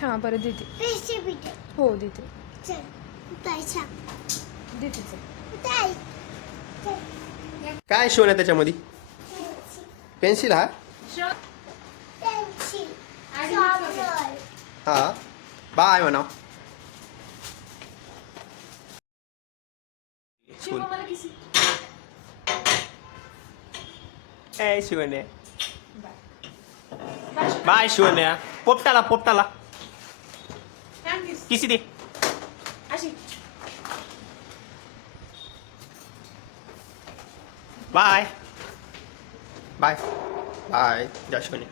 हां बरं देते. हो देते. देते चल. काय शिवण आहे त्याच्यामध्ये? पेन्सिल हा? हा. बाय म्हणा. ए शिवण्या. बाय शिवण्या. पोपटाला किसी दे. बाय बाय बाय जा शिवण्या.